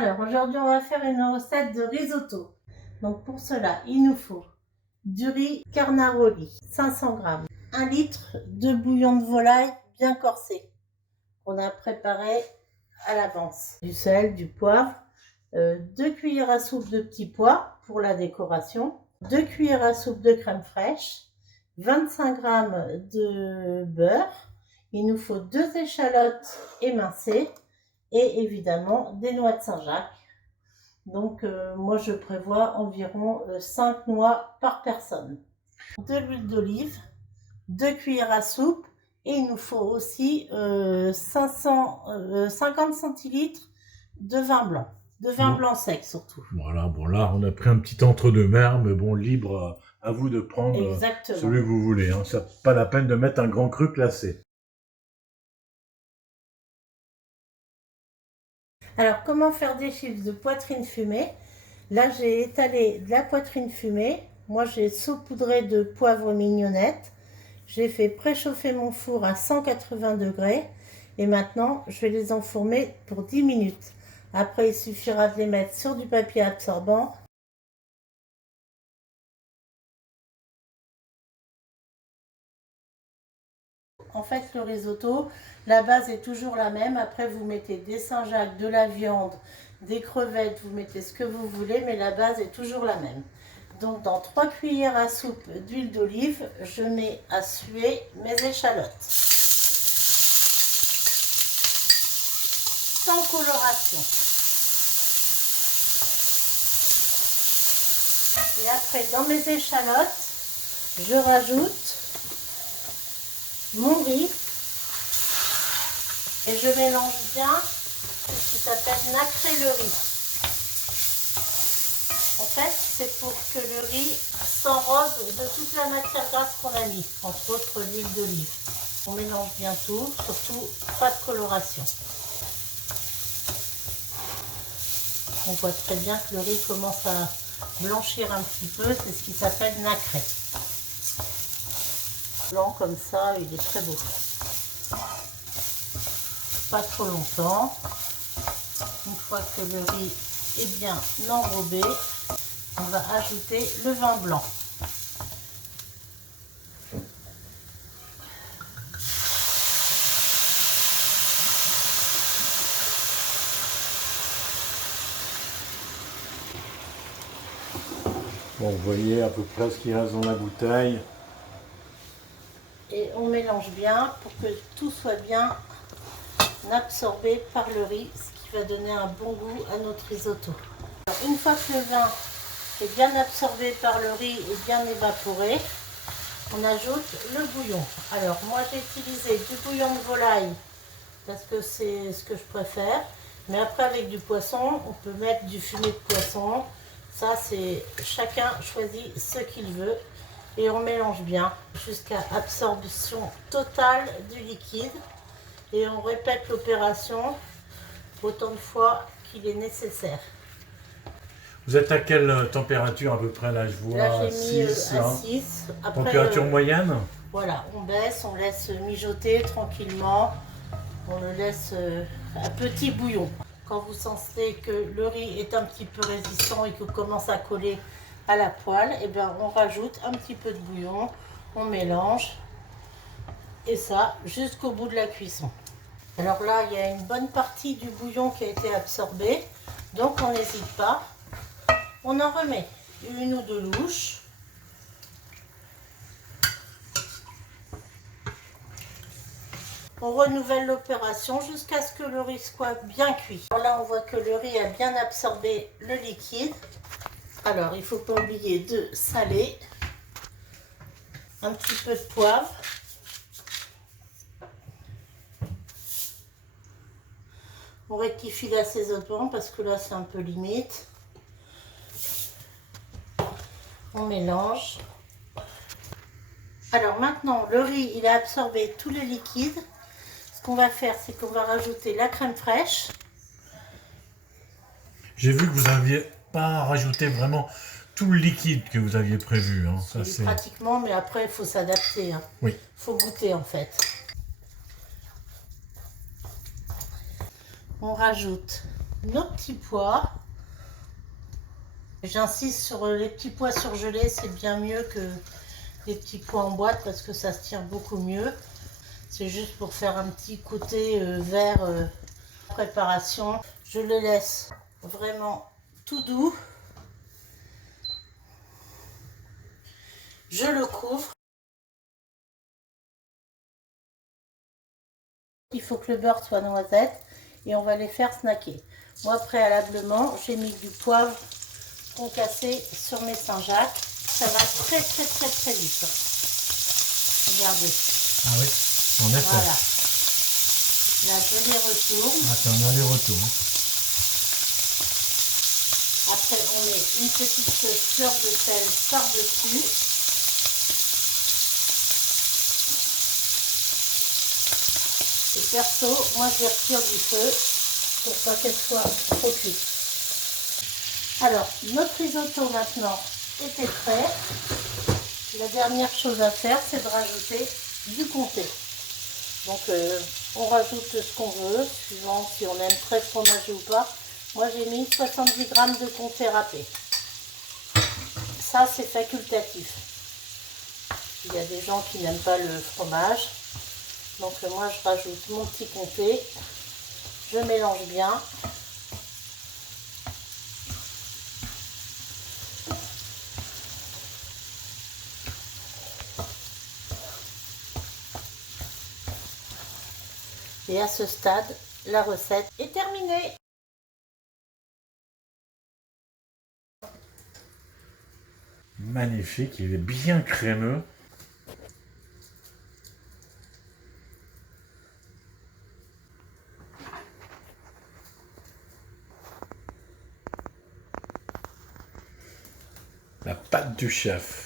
Alors aujourd'hui on va faire une recette de risotto. Donc pour cela il nous faut du riz carnaroli 500 g, 1 litre de bouillon de volaille bien corsé qu'on a préparé à l'avance, du sel, du poivre, 2 cuillères à soupe de petits pois pour la décoration, 2 cuillères à soupe de crème fraîche, 25 g de beurre, il nous faut 2 échalotes émincées et évidemment des noix de Saint-Jacques. Donc moi je prévois environ 5 noix par personne. De l'huile d'olive, 2 cuillères à soupe et il nous faut aussi 50 centilitres de vin blanc. De vin blanc sec surtout. Voilà, bon là on a pris un petit entre-deux-mer, mais bon, libre à vous de prendre celui que vous voulez. Hein. Ça pas la peine de mettre un grand cru classé. Alors comment faire des chips de poitrine fumée? Là j'ai étalé de la poitrine fumée. Moi j'ai saupoudré de poivre mignonnette. J'ai fait préchauffer mon four à 180 degrés. Et maintenant je vais les enfourner pour 10 minutes. Après il suffira de les mettre sur du papier absorbant. En fait, le risotto, la base est toujours la même. Après, vous mettez des Saint-Jacques, de la viande, des crevettes, vous mettez ce que vous voulez, mais la base est toujours la même. Donc, dans 3 cuillères à soupe d'huile d'olive, je mets à suer mes échalotes. Sans coloration. Et après, dans mes échalotes, je rajoute mon riz et je mélange bien ce qui s'appelle nacrer le riz. En fait, c'est pour que le riz s'enrobe de toute la matière grasse qu'on a mis, entre autres l'huile d'olive. On mélange bien tout, surtout pas de coloration. On voit très bien que le riz commence à blanchir un petit peu, c'est ce qui s'appelle nacrer. Blanc comme ça, il est très beau. Pas trop longtemps. Une fois que le riz est bien enrobé, on va ajouter le vin blanc. Bon, vous voyez à peu près ce qui reste dans la bouteille. Et on mélange bien pour que tout soit bien absorbé par le riz, ce qui va donner un bon goût à notre risotto. Alors, une fois que le vin est bien absorbé par le riz et bien évaporé, on ajoute le bouillon. Alors moi j'ai utilisé du bouillon de volaille parce que c'est ce que je préfère. Mais après avec du poisson, on peut mettre du fumet de poisson. Ça c'est chacun choisit ce qu'il veut. Et on mélange bien jusqu'à absorption totale du liquide. Et on répète l'opération autant de fois qu'il est nécessaire. Vous êtes à quelle température à peu près là? Je vois là j'ai mis 6, à hein. 6. Après, Température moyenne? Voilà, on baisse, on laisse mijoter tranquillement. On le laisse à petit bouillon. Quand vous sentez que le riz est un petit peu résistant et qu'il commence à coller à la poêle, et bien on rajoute un petit peu de bouillon, on mélange et ça jusqu'au bout de la cuisson. Alors là, il y a une bonne partie du bouillon qui a été absorbée, donc on n'hésite pas. On en remet une ou deux louches. On renouvelle l'opération jusqu'à ce que le riz soit bien cuit. Alors là, on voit que le riz a bien absorbé le liquide. Alors, il ne faut pas oublier de saler. Un petit peu de poivre. On rectifie l'assaisonnement parce que là, c'est un peu limite. On mélange. Alors maintenant, le riz, il a absorbé tout le liquide. Ce qu'on va faire, c'est qu'on va rajouter la crème fraîche. J'ai vu que vous n'aviez pas rajouté vraiment tout le liquide que vous aviez prévu. Hein. Ça, c'est pratiquement, mais après, il faut s'adapter. Hein. Oui. Il faut goûter en fait. On rajoute nos petits pois. J'insiste sur les petits pois surgelés, c'est bien mieux que les petits pois en boîte parce que ça se tient beaucoup mieux. C'est juste pour faire un petit côté vert préparation. Je le laisse vraiment tout doux. Je le couvre. Il faut que le beurre soit noisette et on va les faire snacker. Moi préalablement, j'ai mis du poivre concassé sur mes Saint-Jacques. Ça va très vite. Regardez. Ah oui, en effet. Voilà. Là, je les retourne. Ah, c'est un aller-retour. Après, on met une petite fleur de sel par-dessus. Et perso, moi je les retire du feu pour pas qu'elles soient trop cuites. Alors, notre risotto maintenant était prêt. La dernière chose à faire, c'est de rajouter du comté. Donc, on rajoute ce qu'on veut, suivant si on aime très fromagé ou pas. Moi, j'ai mis 70 g de comté râpé. Ça, c'est facultatif. Il y a des gens qui n'aiment pas le fromage. Donc, moi, je rajoute mon petit comté. Je mélange bien. Et à ce stade, la recette est terminée. Magnifique, il est bien crémeux. La pâte du chef.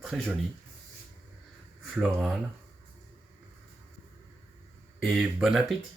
Très joli, floral et bon appétit.